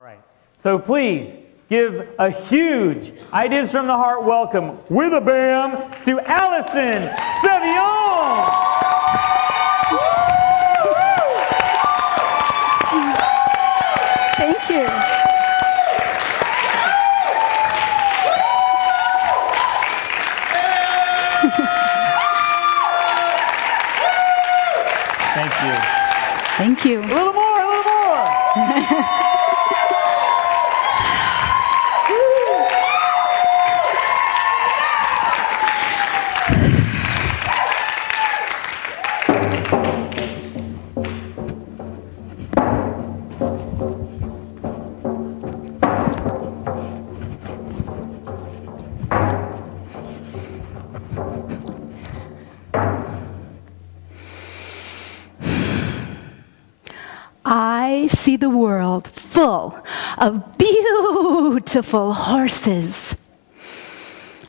Right. So please give a huge Ideas from the Heart welcome with a bam to Alison Seveon. Thank you. Thank you. Thank you. A little more, a little more. I see the world full of beautiful horses.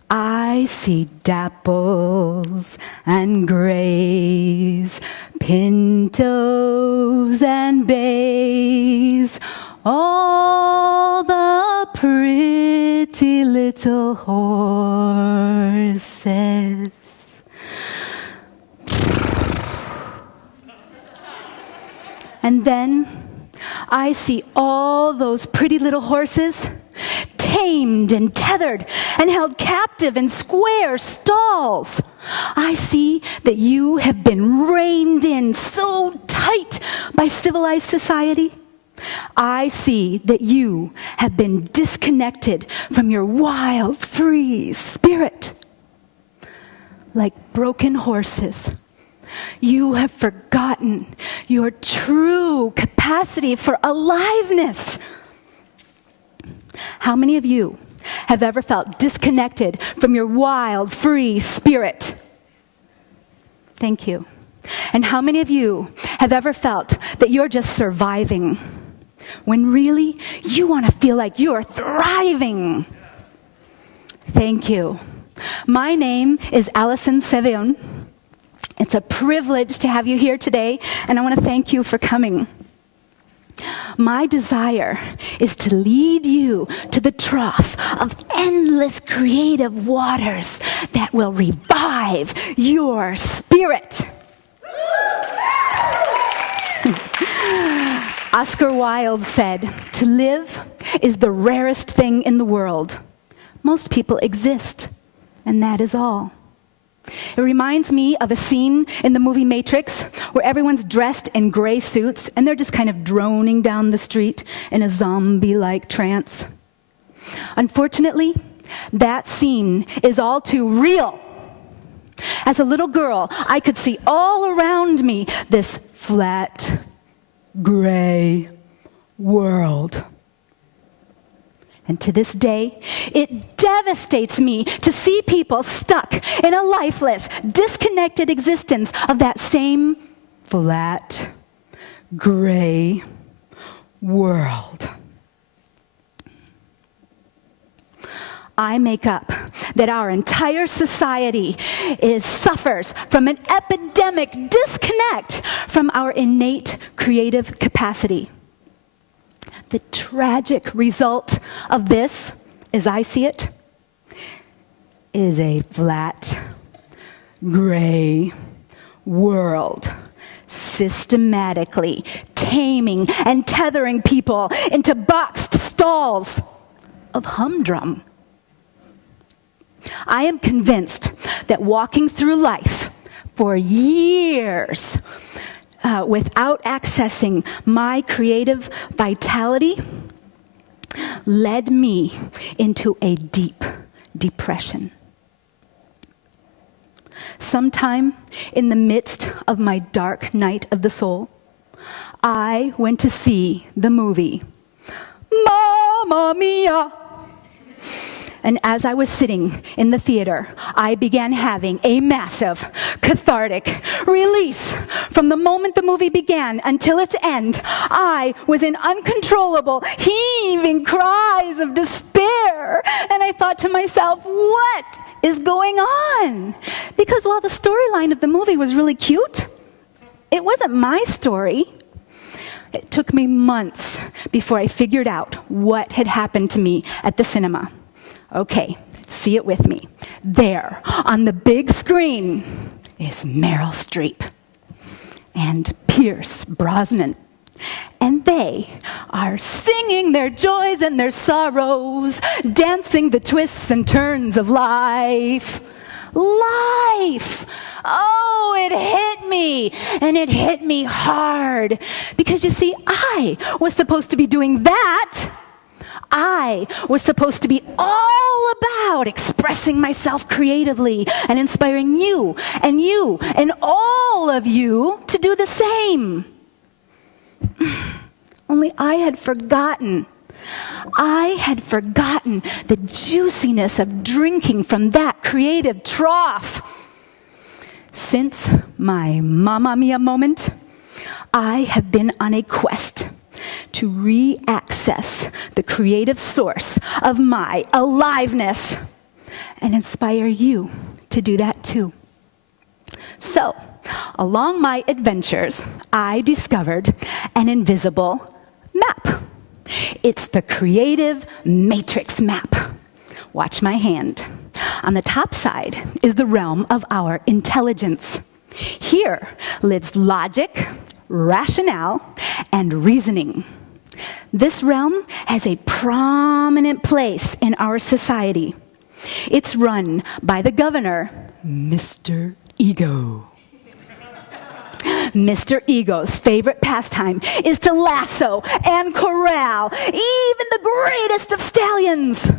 I see dapples and grays, pintos and bays, all the pretty little horses. And then I see all those pretty little horses tamed and tethered and held captive in square stalls. I see that you have been reined in so tight by civilized society. I see that you have been disconnected from your wild, free spirit. Like broken horses, you have forgotten your true capacity for aliveness. How many of you have ever felt disconnected from your wild, free spirit? Thank you. And how many of you have ever felt that you're just surviving, when really you want to feel like you're thriving? Thank you. My name is Alison Seveon. It's a privilege to have you here today, and I want to thank you for coming. My desire is to lead you to the trough of endless creative waters that will revive your spirit. Oscar Wilde said, "To live is the rarest thing in the world. Most people exist, and that is all." It reminds me of a scene in the movie Matrix where everyone's dressed in gray suits and they're just kind of droning down the street in a zombie-like trance. Unfortunately, that scene is all too real. As a little girl, I could see all around me this flat, gray world. And to this day, it devastates me to see people stuck in a lifeless, disconnected existence of that same flat, gray world. I make up that our entire society suffers from an epidemic disconnect from our innate creative capacity. The tragic result of this, as I see it, is a flat, gray world systematically taming and tethering people into boxed stalls of humdrum. I am convinced that walking through life for years without accessing my creative vitality led me into a deep depression. Sometime in the midst of my dark night of the soul, I went to see the movie Mamma Mia. And as I was sitting in the theater, I began having a massive, cathartic release. From the moment the movie began until its end, I was in uncontrollable, heaving cries of despair. And I thought to myself, what is going on? Because while the storyline of the movie was really cute, it wasn't my story. It took me months before I figured out what had happened to me at the cinema. Okay, see it with me. There, on the big screen, is Meryl Streep and Pierce Brosnan. And they are singing their joys and their sorrows, dancing the twists and turns of life. Life! Oh, it hit me, and it hit me hard. Because you see, I was supposed to be doing that. I was supposed to be all about expressing myself creatively and inspiring you and all of you to do the same. Only I had forgotten. I had forgotten the juiciness of drinking from that creative trough. Since my Mamma Mia moment, I have been on a quest to re-access the creative source of my aliveness and inspire you to do that too. So, along my adventures, I discovered an invisible map. It's the creative matrix map. Watch my hand. On the top side is the realm of our intelligence. Here lives logic, rationale, and reasoning. This realm has a prominent place in our society. It's run by the governor, Mr. Ego. Mr. Ego's favorite pastime is to lasso and corral even the greatest of stallions.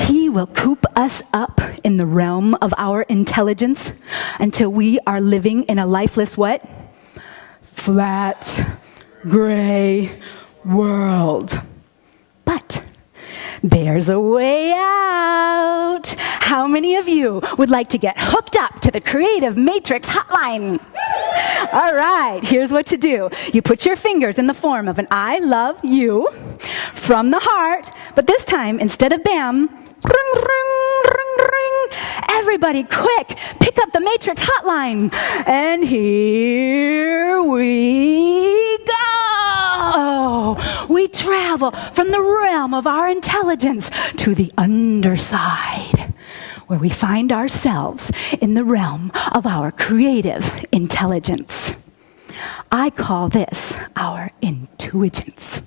He will coop us up in the realm of our intelligence until we are living in a lifeless what? Flat, gray world. But there's a way out. How many of you would like to get hooked up to the Creative Matrix hotline? All right, here's what to do. You put your fingers in the form of an I love you from the heart, but this time, instead of bam, ring, ring, ring, ring. Everybody, quick, pick up the Matrix hotline. And here we go. We travel from the realm of our intelligence to the underside, where we find ourselves in the realm of our creative intelligence. I call this our intuigence.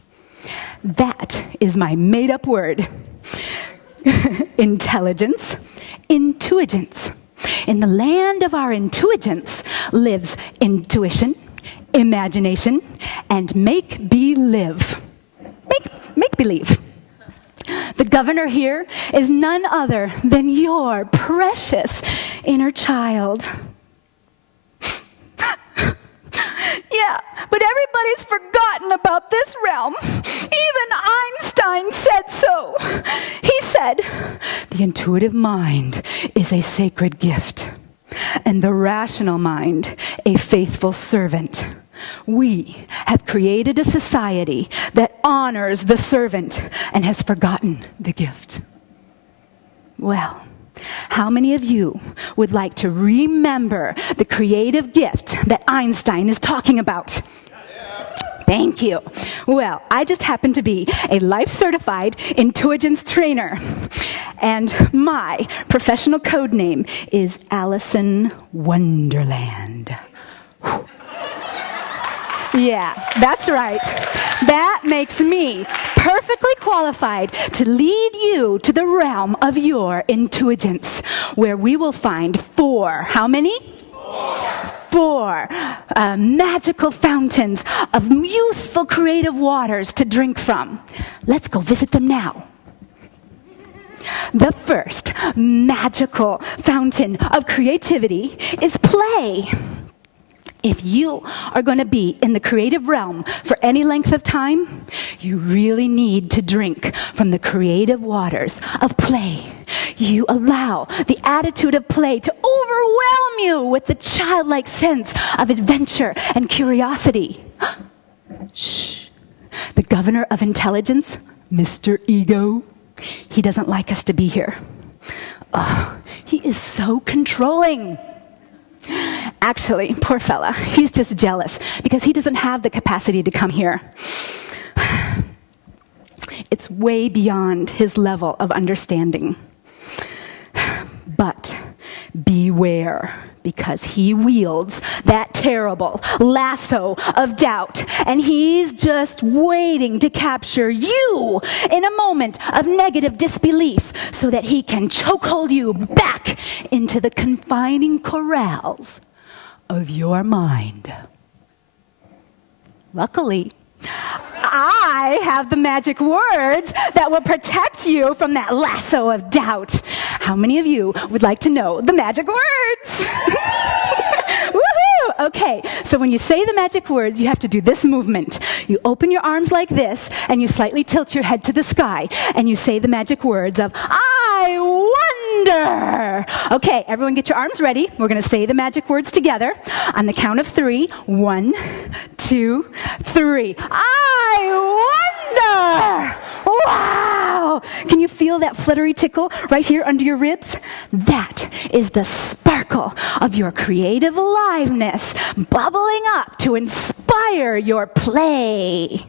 That is my made-up word. Intelligence, intuigence. In the land of our intuigence lives intuition, imagination, and make-believe. Make-believe. The governor here is none other than your precious inner child. Yeah, but everybody's forgotten about this realm. Even Einstein said so. He said, the intuitive mind is a sacred gift, and the rational mind a faithful servant. We have created a society that honors the servant and has forgotten the gift. Well, how many of you would like to remember the creative gift that Einstein is talking about? Thank you. Well, I just happen to be a life-certified intuigence trainer, and my professional code name is Alison Wonderland. Yeah, that's right. That makes me perfectly qualified to lead you to the realm of your intuigence, where we will find how many? Four magical fountains of youthful creative waters to drink from. Let's go visit them now. The first magical fountain of creativity is play. If you are going to be in the creative realm for any length of time, you really need to drink from the creative waters of play. You allow the attitude of play to overwhelm you with the childlike sense of adventure and curiosity. Shh. The governor of intelligence, Mr. Ego, he doesn't like us to be here. He is so controlling. Actually, poor fella, he's just jealous because he doesn't have the capacity to come here. It's way beyond his level of understanding. But beware, because he wields that terrible lasso of doubt, and he's just waiting to capture you in a moment of negative disbelief so that he can chokehold you back into the confining corrals of your mind. Luckily, I have the magic words that will protect you from that lasso of doubt. How many of you would like to know the magic words? Woohoo! Okay, so when you say the magic words, you have to do this movement. You open your arms like this, and you slightly tilt your head to the sky, and you say the magic words of, I wonder. Okay, everyone get your arms ready. We're going to say the magic words together. On the count of 3, 1, 2, 3. I wonder. Wow! Can you feel that fluttery tickle right here under your ribs? That is the sparkle of your creative aliveness bubbling up to inspire your play.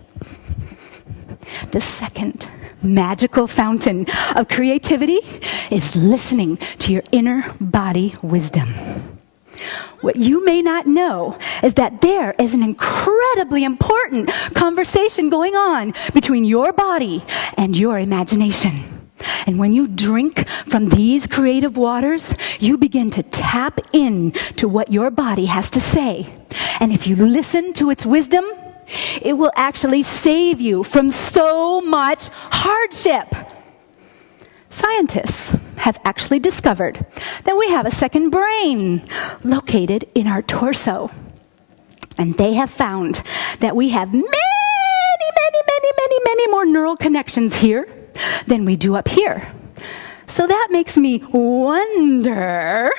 The second magical fountain of creativity is listening to your inner body wisdom. What you may not know is that there is an incredibly important conversation going on between your body and your imagination. And when you drink from these creative waters, you begin to tap in to what your body has to say. And if you listen to its wisdom, it will actually save you from so much hardship. Scientists have actually discovered that we have a second brain located in our torso. And they have found that we have many more neural connections here than we do up here. So that makes me wonder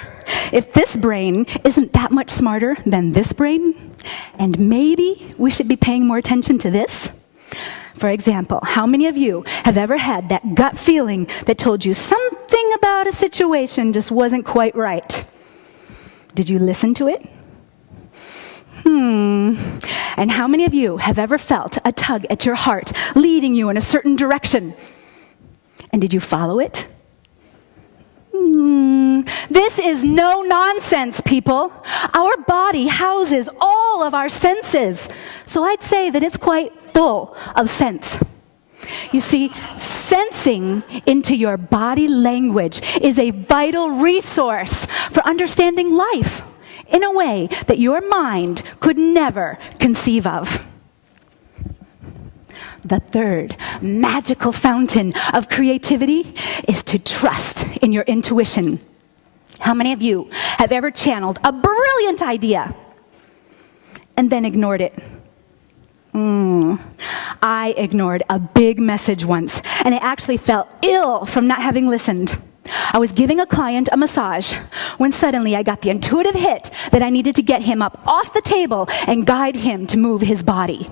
if this brain isn't that much smarter than this brain, and maybe we should be paying more attention to this. For example, how many of you have ever had that gut feeling that told you something about a situation just wasn't quite right? Did you listen to it? And how many of you have ever felt a tug at your heart leading you in a certain direction? And did you follow it? This is no nonsense, people. Our body houses all of our senses. So I'd say that it's quite full of sense. You see, sensing into your body language is a vital resource for understanding life in a way that your mind could never conceive of. The third magical fountain of creativity is to trust in your intuition. How many of you have ever channeled a brilliant idea and then ignored it? I ignored a big message once, and I actually felt ill from not having listened. I was giving a client a massage when suddenly I got the intuitive hit that I needed to get him up off the table and guide him to move his body.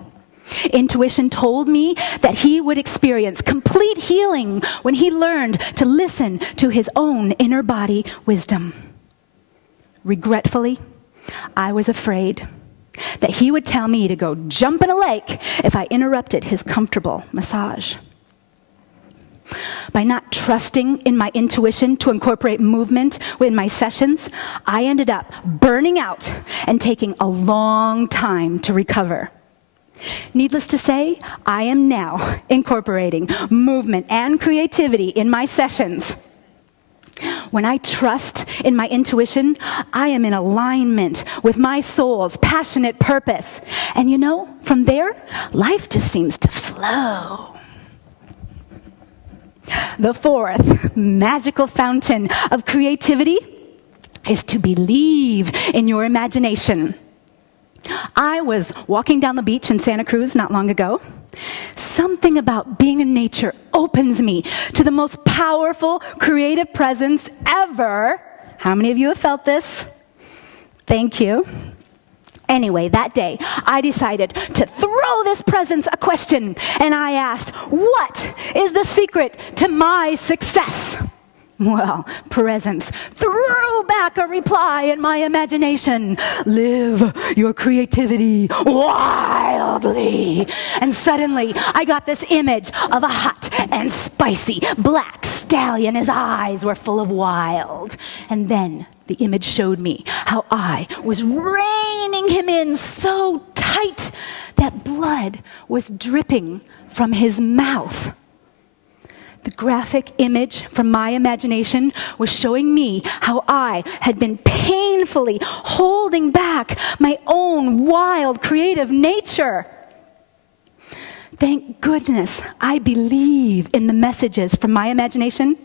Intuition told me that he would experience complete healing when he learned to listen to his own inner body wisdom. Regretfully, I was afraid that he would tell me to go jump in a lake if I interrupted his comfortable massage. By not trusting in my intuition to incorporate movement in my sessions, I ended up burning out and taking a long time to recover. Needless to say, I am now incorporating movement and creativity in my sessions. When I trust in my intuition, I am in alignment with my soul's passionate purpose. And you know, from there, life just seems to flow. The fourth magical fountain of creativity is to believe in your imagination. I was walking down the beach in Santa Cruz not long ago. Something about being in nature opens me to the most powerful creative presence ever. How many of you have felt this? Thank you. Anyway, that day, I decided to throw this presence a question, and I asked, what is the secret to my success? Well, presence threw back a reply in my imagination. Live your creativity wildly. And suddenly, I got this image of a hot and spicy black stallion. His eyes were full of wild. And then the image showed me how I was reining him in so tight that blood was dripping from his mouth. The graphic image from my imagination was showing me how I had been painfully holding back my own wild, creative nature. Thank goodness I believe in the messages from my imagination,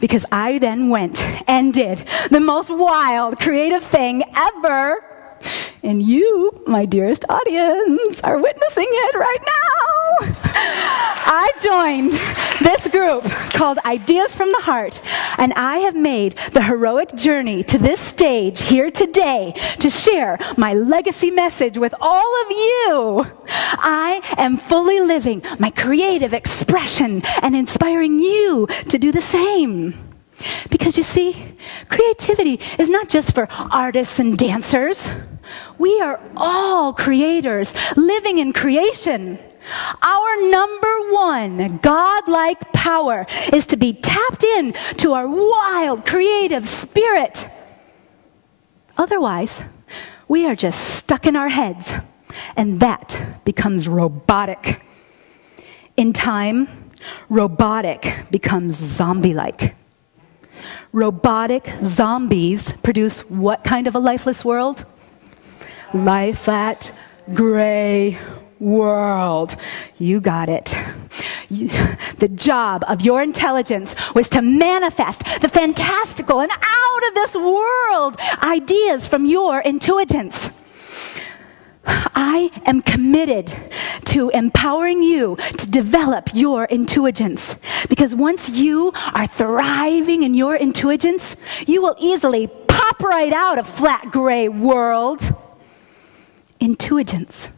because I then went and did the most wild, creative thing ever. And you, my dearest audience, are witnessing it right now. I joined this group called Ideas from the Heart, and I have made the heroic journey to this stage here today to share my legacy message with all of you. I am fully living my creative expression and inspiring you to do the same. Because you see, creativity is not just for artists and dancers. We are all creators living in creation. Our number one God-like power is to be tapped in to our wild, creative spirit. Otherwise, we are just stuck in our heads, and that becomes robotic. In time, robotic becomes zombie-like. Robotic zombies produce what kind of a lifeless world? Life at gray world. You got it. The job of your intelligence was to manifest the fantastical and out of this world ideas from your intelligence. I am committed to empowering you to develop your intelligence, because once you are thriving in your intelligence, you will easily pop right out of flat gray world. Intelligence.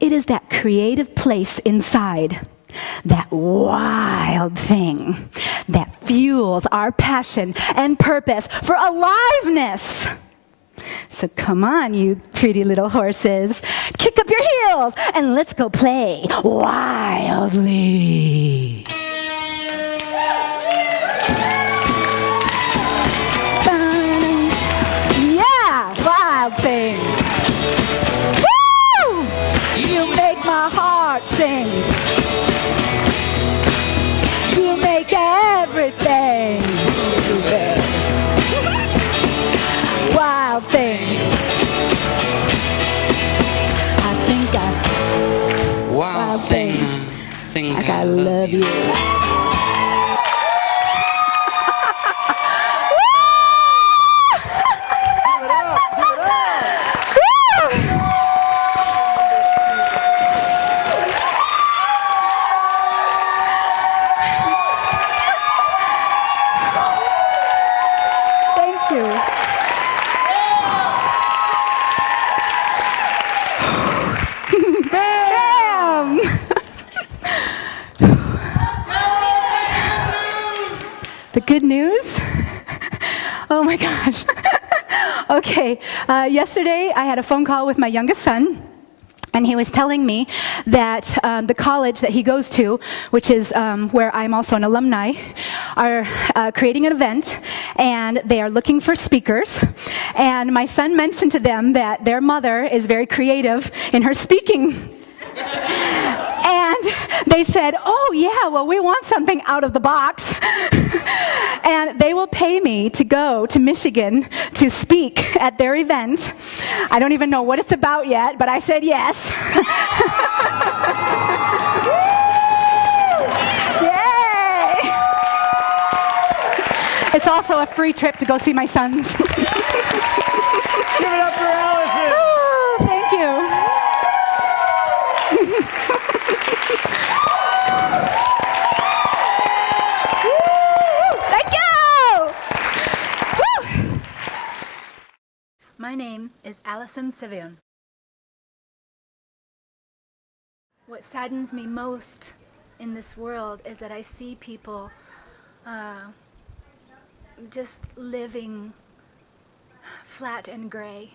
It is that creative place inside, that wild thing that fuels our passion and purpose for aliveness. So come on, you pretty little horses. Kick up your heels and let's go play wildly. Yeah, wild thing. Woo! You make my heart sing. You make everything. Wild thing. I think wild thing. Like I love you. The good news? Oh my gosh. Okay, yesterday I had a phone call with my youngest son, and he was telling me that the college that he goes to, which is where I'm also an alumni, are creating an event, and they are looking for speakers. And my son mentioned to them that their mother is very creative in her speaking. And they said, oh yeah, well, we want something out of the box. And they will pay me to go to Michigan to speak at their event. I don't even know what it's about yet, but I said yes. Yay! It's also a free trip to go see my sons. Give it up for Alison. Oh, thank you. My name is Alison Seveon. What saddens me most in this world is that I see people just living flat and gray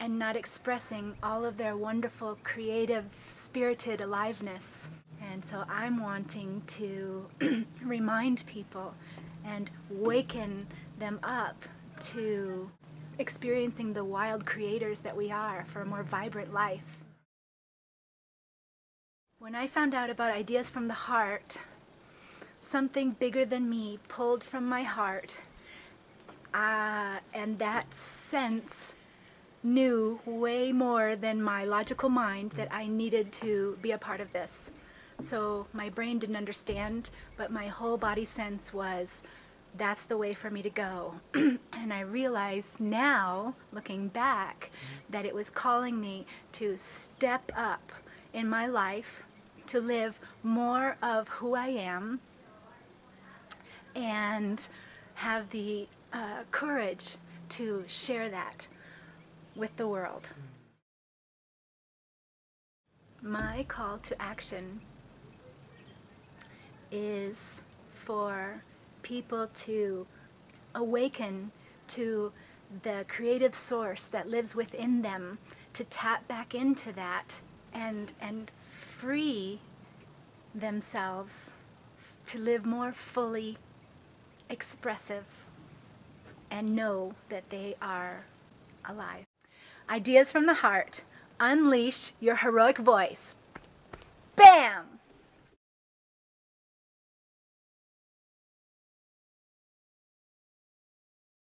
and not expressing all of their wonderful, creative, spirited aliveness. And so I'm wanting to remind people and waken them up to experiencing the wild creators that we are for a more vibrant life. When I found out about Ideas from the Heart, something bigger than me pulled from my heart, and that sense knew way more than my logical mind that I needed to be a part of this. So my brain didn't understand, but my whole body sense was, that's the way for me to go. And I realize now, looking back, that it was calling me to step up in my life, to live more of who I am, and have the courage to share that with the world. My call to action is for people to awaken to the creative source that lives within them, to tap back into that and free themselves to live more fully expressive and know that they are alive. Ideas from the Heart. Unleash your heroic voice. Bam!